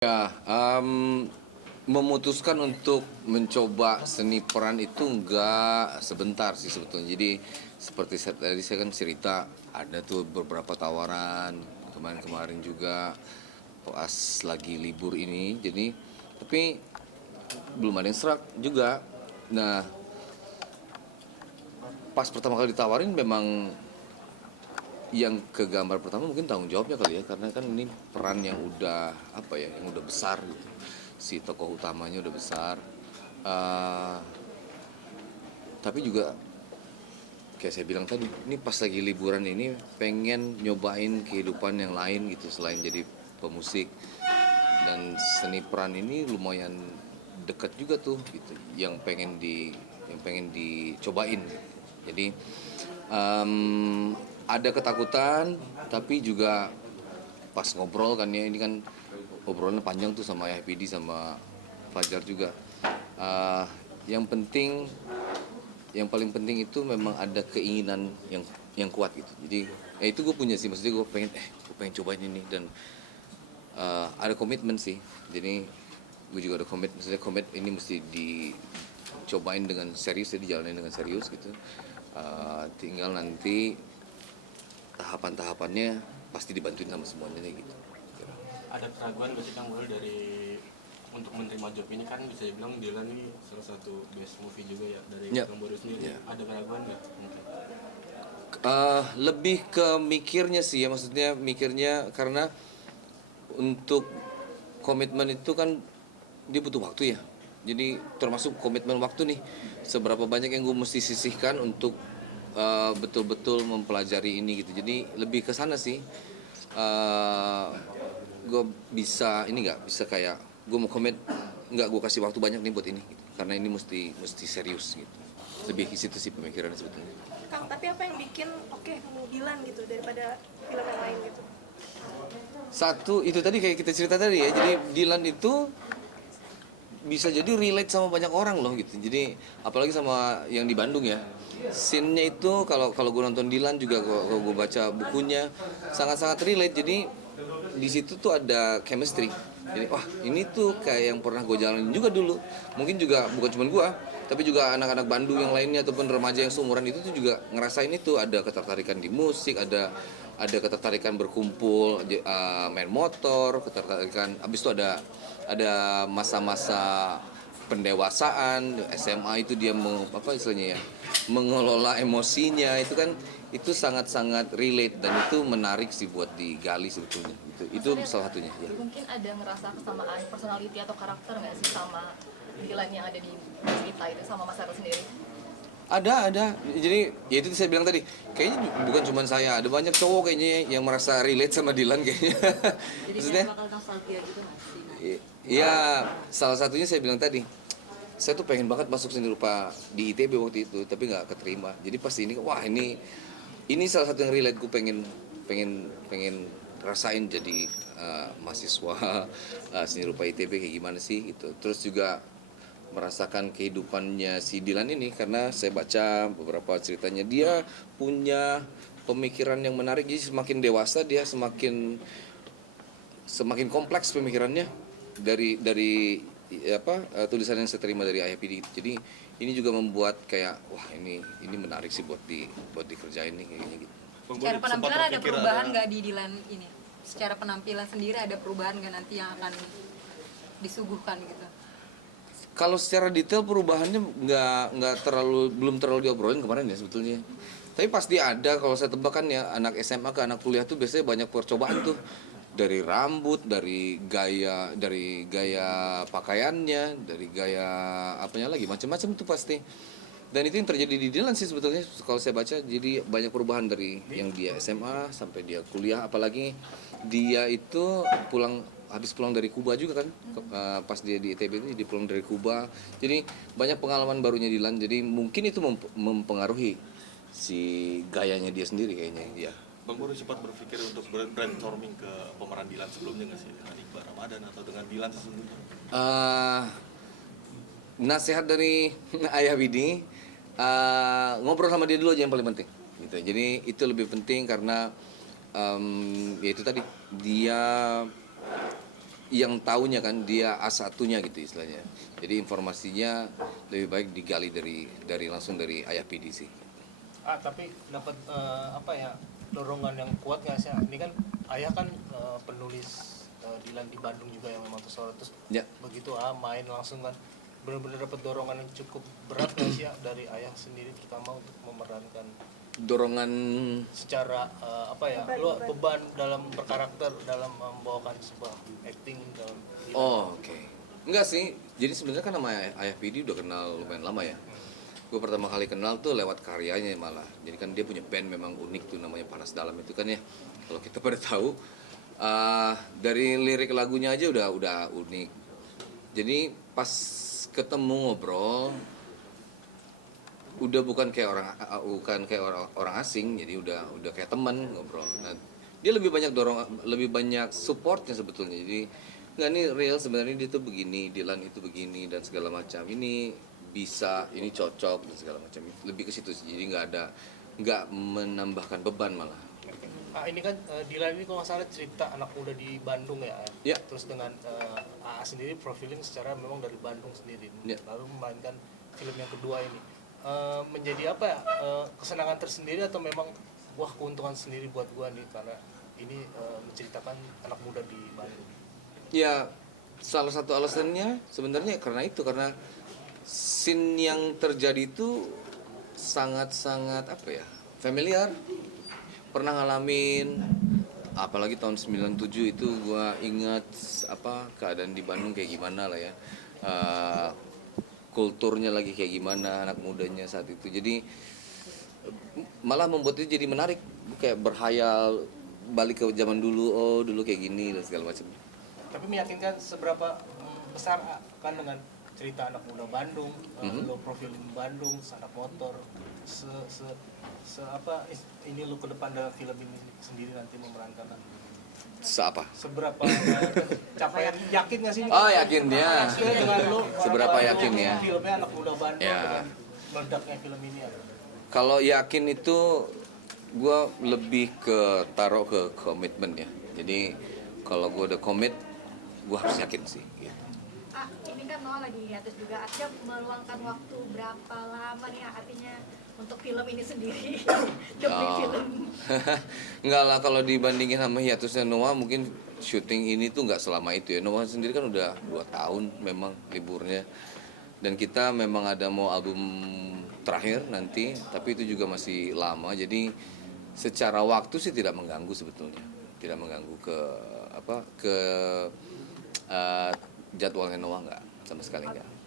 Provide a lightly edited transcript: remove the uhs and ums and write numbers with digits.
Ya, memutuskan untuk mencoba seni peran itu enggak sebentar sih sebetulnya. Jadi seperti tadi saya kan cerita, ada tuh beberapa tawaran kemarin-kemarin juga pas lagi libur ini. Jadi tapi belum ada yang serak juga. Nah, pas pertama kali ditawarin memang yang ke gambar pertama mungkin tanggung jawabnya kali ya, karena kan ini peran yang udah apa ya, yang udah besar gitu. Si tokoh utamanya udah besar. Eh, tapi juga kayak saya bilang tadi, ini pas lagi liburan ini pengen nyobain kehidupan yang lain gitu selain jadi pemusik. Dan seni peran ini lumayan deket juga tuh gitu, yang pengen dicobain gitu. Jadi em, ada ketakutan, tapi juga pas ngobrol kan ya, ini kan obrolannya panjang tuh sama YPD sama Fajar juga. Eh, yang penting, yang paling penting itu memang ada keinginan yang kuat gitu. Jadi itu gue punya sih, maksudnya gue pengen cobain ini. Dan ada komitmen sih. Jadi gue juga ada komit, maksudnya komit ini mesti dicobain dengan serius, ya dijalanin dengan serius gitu. Tinggal nanti tahapan-tahapannya pasti dibantuin sama semuanya nih gitu. Ada keraguan gak sih Kang Wal dari untuk menerima job ini? Kan bisa dibilang Dylan ini salah satu best movie juga ya dari Ya. Kang Boris sendiri. Ya. Ada keraguan nggak mungkin? Lebih ke mikirnya sih ya, maksudnya mikirnya karena untuk komitmen itu kan dia butuh waktu ya. Jadi termasuk komitmen waktu nih, seberapa banyak yang gue mesti sisihkan untuk betul-betul mempelajari ini gitu. Jadi lebih ke sana sih. Gue bisa ini nggak bisa kayak gue mau komit, nggak gue kasih waktu banyak nih buat ini gitu. Karena ini mesti serius gitu. Lebih ke situ sih pemikirannya sebetulnya. Kang, tapi apa yang bikin oke mau Dilan gitu daripada film yang lain gitu? Satu itu tadi kayak kita cerita tadi ya. Jadi Dilan itu bisa jadi relate sama banyak orang loh gitu. Jadi apalagi sama yang di Bandung ya. Scene-nya itu kalau kalau gue nonton Dilan juga, kalau gue baca bukunya sangat-sangat relate. Jadi di situ tuh ada chemistry. Jadi wah, ini tuh kayak yang pernah gue jalanin juga dulu. Mungkin juga bukan cuma gue, tapi juga anak-anak Bandung yang lainnya ataupun remaja yang seumuran itu tuh juga ngerasain itu, ada ketertarikan di musik, ada ketertarikan berkumpul, main motor, ketertarikan. Habis itu ada masa-masa pendewasaan SMA, itu dia apa istilahnya ya, mengelola emosinya. Itu kan itu sangat-sangat relate dan itu menarik sih buat digali sebetulnya. Itu salah satunya ya. Mungkin ada ngerasa kesamaan personality atau karakter nggak sih sama Dilan yang ada di kita itu sama Mas Heru sendiri? Ada. Jadi ya itu saya bilang tadi, kayaknya bukan cuma saya, ada banyak cowok kayaknya yang merasa relate sama Dilan kayaknya. Jadi Maksudnya bakal nostalgia gitu nggak sih? iya, salah satunya saya bilang tadi, saya tuh pengen banget masuk seni rupa di ITB waktu itu, tapi nggak keterima. Jadi pas ini, wah ini salah satu yang relate. Gue pengen rasain jadi mahasiswa seni rupa ITB kayak gimana sih gitu. Terus juga merasakan kehidupannya si Dilan ini, karena saya baca beberapa ceritanya, dia punya pemikiran yang menarik. Jadi semakin dewasa dia semakin kompleks pemikirannya dari tulisan yang saya terima dari Ayah Pidi. Jadi ini juga membuat kayak wah, ini menarik sih buat dikerjain nih kayaknya gitu. Secara penampilan ada perubahan nggak di Dilan ini? Secara penampilan sendiri ada perubahan nggak nanti yang akan disuguhkan gitu? Kalau secara detail perubahannya belum terlalu diobrolin kemarin ya sebetulnya. Tapi pasti ada. Kalau saya tebak kan ya, anak SMA ke anak kuliah tuh biasanya banyak percobaan tuh, dari rambut, dari gaya pakaiannya, dari gaya apanya lagi, macam-macam tuh pasti. Dan itu yang terjadi di Dilan sih sebetulnya kalau saya baca. Jadi banyak perubahan dari yang dia SMA sampai dia kuliah, apalagi dia itu habis pulang dari Kuba juga kan. Pas dia di ITB itu dia pulang dari Kuba. Jadi banyak pengalaman barunya Dilan. Jadi mungkin itu mempengaruhi si gayanya dia sendiri kayaknya ya. Bang Boru sempat berpikir untuk brainstorming ke pemeran Dilan sebelumnya nggak sih, dengan Iqbal Ramadan atau dengan Dilan sesungguhnya? Nasihat dari Ayah Widi, ngobrol sama dia dulu aja yang paling penting gitu. Jadi itu lebih penting karena ya itu tadi, dia yang taunya kan dia A1-nya gitu istilahnya. Jadi informasinya lebih baik digali dari langsung dari ayah PD sih. Tapi dapat apa ya, dorongan yang kuat nggak sih? Ini kan ayah kan penulis Dilan di Bandung juga yang memang tersorot, terus Ya. begitu main langsung kan benar-benar dapat dorongan yang cukup berat nggak sih ya dari ayah sendiri, terutama untuk memerankan Dorongan secara apa ya, beban dalam berkarakter, dalam membawakan sebuah acting dalam Dilan. Oh, oke. Enggak sih. Jadi sebenarnya kan sama ayah PD udah kenal lumayan lama ya. Gue pertama kali kenal tuh lewat karyanya malah. Jadi kan dia punya band memang unik tuh namanya Panas Dalam itu kan ya. Kalau kita pada tahu dari lirik lagunya aja udah unik. Jadi pas ketemu ngobrol udah bukan kayak orang asing, jadi udah kayak teman ngobrol. Nah, dia lebih banyak supportnya sebetulnya. Jadi nggak, nih real sebenarnya dia tuh begini, Dilan itu begini dan segala macam. Ini bisa, ini cocok dan segala macam. Lebih ke situ sih. Jadi nggak menambahkan beban malah. Ini kan Dilan ini kalau nggak salah cerita anak muda di Bandung ya. Ya. Terus dengan AA sendiri profiling secara memang dari Bandung sendiri. Ya. Lalu memainkan film yang kedua ini. Menjadi apa ya, kesenangan tersendiri atau memang wah keuntungan sendiri buat gua nih karena ini menceritakan anak muda di Bandung. Ya, salah satu alasannya sebenarnya karena scene yang terjadi itu sangat-sangat apa ya, familiar. Pernah ngalamin, apalagi tahun 97 itu gua ingat keadaan di Bandung kayak gimana lah ya. Kulturnya lagi kayak gimana anak mudanya saat itu. Jadi malah membuat itu jadi menarik, kayak berhayal balik ke zaman dulu, dulu kayak gini dan segala macam. Tapi meyakinkan seberapa besar kan dengan cerita anak muda Bandung, lo profiling Bandung, anak motor, ini lo ke depan dalam film ini sendiri nanti memerankan Apa? seberapa capaian, yakin nggak sih? Oh, yakin ya. Dengan lo, Seberapa yakin ya? Filmnya anak muda Bandung Ya. dengan meledaknya film ini ya. Kalau yakin itu gue lebih taruh ke komitmen ya. Jadi kalau gue udah komit, gue harus yakin sih. Gitu. Ini kan Noah lagi hiatus juga. Artinya meluangkan waktu berapa lama nih artinya untuk film ini sendiri demi film? Enggak lah, kalau dibandingin sama hiatusnya Noah, mungkin syuting ini tuh nggak selama itu ya. Noah sendiri kan udah 2 tahun memang liburnya. Dan kita memang ada mau album terakhir nanti, tapi itu juga masih lama. Jadi secara waktu sih tidak mengganggu sebetulnya. Tidak mengganggu ke jadwalnya Noah, nggak, sama sekali nggak.